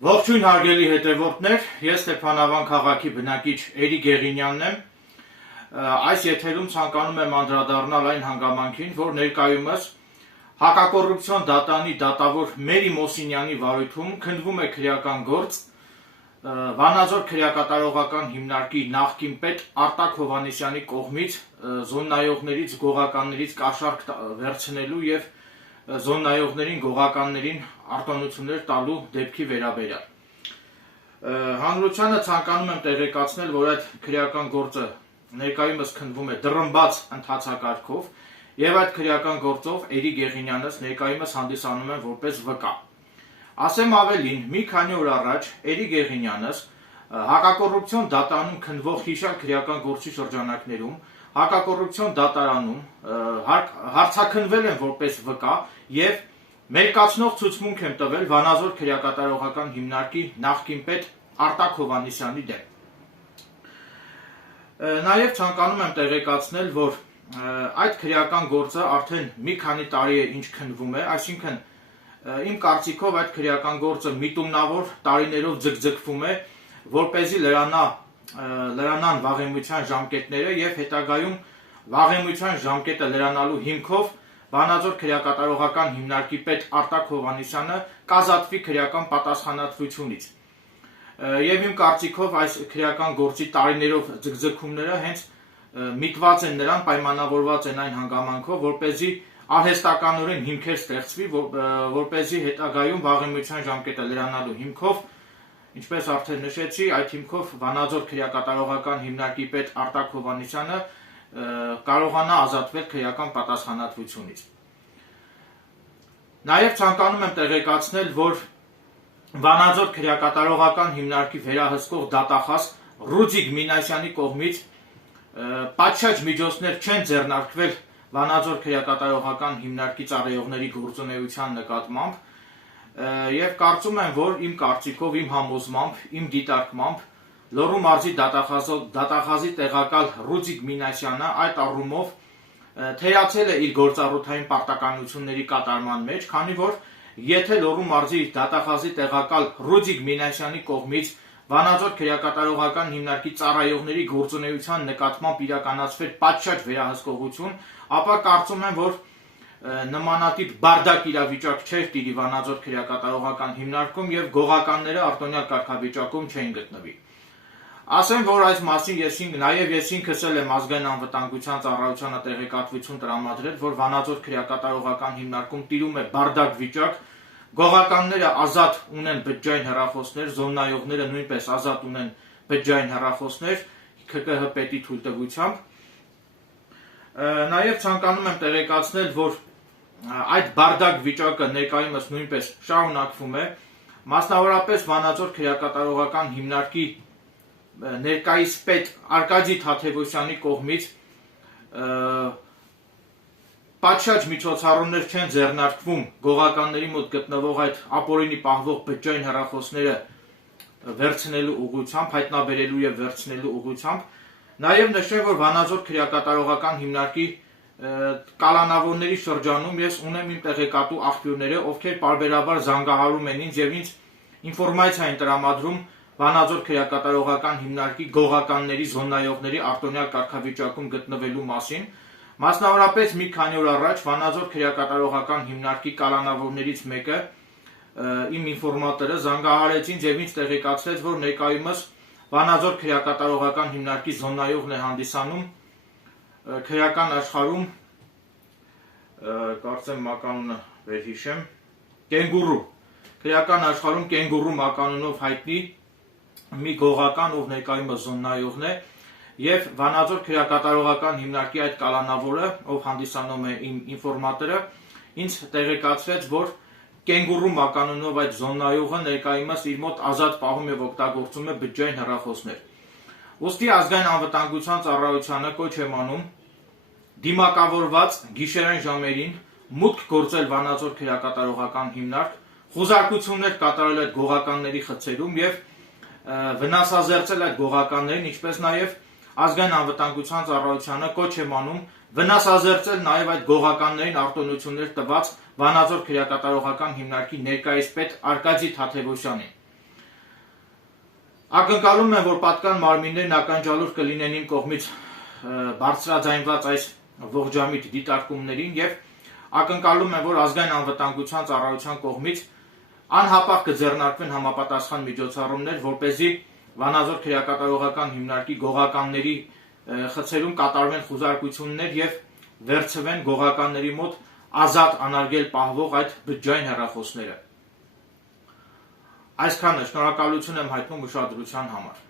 Ողջույն հարգելի հետևորդներ, ես Ստեփանավան քաղաքի բնակիչ Էրիկ Գեղինյանն եմ։ Այս եթերում ցանկանում եմ անդրադառնալ այն հանգամանքին, որ ներկայումս հակակոռուպցիոն դատանի դատավոր Մերի Մոսինյանի վարույթում քննվում է քրեական գործ Վանաձոր քրեակատարողական հիմնարկի նախկին պետ Արտակ Հովհաննիսյանի կողմից զոննայողներից, գողականներից կաշառք վերցնելու եւ զոննայողներին, գողականներին արտոնություններ տալու դեպքի վերաբերյալ։ Հանրությանը ցանկանում եմ տեղեկացնել, որ այդ քրեական գործը ներկայումս քննվում է դռնբաց ընթացակարգով եւ այդ քրեական գործով Էրիկ Գեղինյանս ներկայումս հանդիսանում են որպես վկա։ Ասեմ ավելին, մի քանի օր առաջ Էրիկ Գեղինյանս հակակոռուպցիոն դատարանում քննվող հիշյալ քրեական գործի շրջանակներում հակակոռուպցիոն դատարանում հարցաքննվել են որպես վկա եւ մերկացնող ցուցմունք եմ տվել Վանաձոր քրեակատարողական հիմնարկի նախկին պետ Արտակ Հովհաննիսյանի դեմ։ Նաեւ ցանկանում եմ տեղեկացնել, որ այդ քրեական գործը արդեն մի քանի տարի է ինչ քննվում է, այսինքն իմ կարծիքով այդ քրեական գործը միտումնավոր տարիներով ձգձգվում է, որպեսզի լրանան վաղեմության ժամկետները եւ հետագայում վաղեմության ժամկետը լրանալու հիմքով Վանաձոր քրեակատարողական հիմնարկի պետ Արտակ Հովհաննիսյանը կազատվի քրեական պատասխանատվությունից։ Եվ իմ կարծիքով այս քրեական գործի տարիներով ձգձգումները հենց միտված են նրան, պայմանավորված են այն հանգամանքով, որպեսզի արհեստականորեն հիմքեր ստեղծվի, որպեսզի հետագայում վաղեմության ժամկետը լրանալու հիմքով, ինչպես արդեն նշեցի, այդ հիմքով Վանաձոր քրեակատարողական հիմնարկի պետ Արտակ Հովհաննիսյանը կարողանա ազատվել քրեական պատասխանատվությունից։ Նաև ցանկանում եմ տեղեկացնել, որ Վանաձոր քրեակատարողական հիմնարկի վերահսկող դատախազ Ռուդիկ Մինասյանի կողմից պատշաճ միջոցներ չեն ձեռնարկվել Վանաձոր քրեակատարողական հիմնարկի ծառայողների գործունեության նկատմամբ եւ կարծում եմ, որ իմ կարծիքով, իմ համոզմամբ, իմ դիտարկմամբ Լոռու մարզի դատախազի տեղակալ Ռուդիկ Մինասյանը այդ առումով թերացել է իր գործառութային պարտականությունների կատարման մեջ, քանի որ եթե Լոռու մարզի դատախազի տեղակալ Ռուդիկ Մինասյանի կողմից Վանաձոր քրեակատարողական հիմնարկի ծառայողների գործունեության նկատմամբ իրականացվեր պատշաճ վերահսկողություն, ապա կարծում եմ, որ նմանատիպ բարդակ իրավիճակ չէր տիրի Վանաձոր քրեակատարողական հիմնարկում եւ գողականները արտոնյալ կարգավիճակում չէին գտնվի։ Ասեմ, որ այս մասին ես ինքս եմ ազգային անվտանգության ծառայությանը տեղեկատվություն տրամադրել, որ Վանաձոր քրեակատարողական հիմնարկում տիրում է բարդակ վիճակ, գողականները ազատ ունեն բջջային հեռախոսներ, զոննայողները նույնպես ազատ ունեն բջջային հեռախոսներ ՔԿՀ պետի թույլտվությամբ։ Նաև ցանկանում եմ տեղեկացնել, որ այդ բարդակ վիճակը ներկայումս նույնպես շարունակվում է, մասնավորապես Վանաձոր քրեակատարողական հիմնարկի ներկայիս պետ Արկադի Թադևոսյանի կողմից պատշաճ միջոցառումներ չեն ձեռնարկվում գողականների մոտ գտնվող այդ ապօրինի պահվող բջջային հեռախոսները վերցնելու ուղղությամբ, հայտնաբերելու եւ վերցնելու ուղղությամբ։ Նաեւ նշեմ, որ Վանաձոր քրեակատարողական հիմնարկի կալանավորների շրջանում ես ունեմ իմ տեղեկատու աղբյուրները, ովքեր պարբերաբար զանգահարում են ինձ եւ ինձ ինֆորմացիա են տրամադրում Վանաձոր քրեակատարողական հիմնարկի գողականների, զոննայողների արտոնյալ կարգավիճակում գտնվելու մասին։ Մասնավորապես մի քանի օր առաջ Վանաձոր քրեակատարողական հիմնարկի կալանավորներից մեկը իմ ինֆորմատորը զանգահարեց ինձ եւ ինձ տեղեկացրեց, որ ներկայումս Վանաձոր քրեակատարողական հիմնարկի զոննայողն է հանդիսանում քրեական աշխարհում, կարծեմ մականունը վերհիշեմ, Կենգուրու, քրեական աշխարհում Կենգուրու մականունով հայտնի մի գողական, ով ներկայումս զոննայողն է, եւ Վանաձոր քրեակատարողական հիմնարկի այդ կալանավորը, ով հանդիսանում է իմ ինֆորմատորը, ինձ տեղեկացրեց, որ Կենգուրու մականունով այդ զոննայողը ներկայումս իր մոտ ազատ պահում եւ օգտագործում է բջջային հեռախոսներ։ Ոստի ազգային անվտանգության ծառայությանը կոչ եմ անում դիմակավորված գիշերային ժամերին մուտք գործել Վանաձոր քրեակատարողական հիմնարկ, խոզարկություններ կատարել այդ գողականների խցերում եւ վնասազերծել այդ գողականներին, ինչպես նաեւ ազգային անվտանգության ծառայությանը կոչ եմ անում վնասազերծել նաեւ այդ գողականներին արտոնություններ տված Վանաձոր քրեակատարողական հիմնարկի ներկայիս պետ Արկադի Թադևոսյանին։ Ակնկալում են, որ պատկան մարմիններն ականջալուր կլինեն իմ կողմից բարձրաձայնված այս ողջամիտ դիտարկումներին եւ ակնկալում են, որ ազգային անվտանգության ծառայության կողմից անհապաղ կձեռնարկվեն համապատասխան միջոցառումներ, որպեսզի Վանաձոր քրեակատարողական հիմնարկի գողականների խցերում կատարվեն խուզարկություններ եւ վերցվեն գողականների մոտ ազատ անարգել պահվող այդ բջջային հեռախոսները։ Այսքանը, շնորհակալություն եմ հայտնում ուշադրության համար։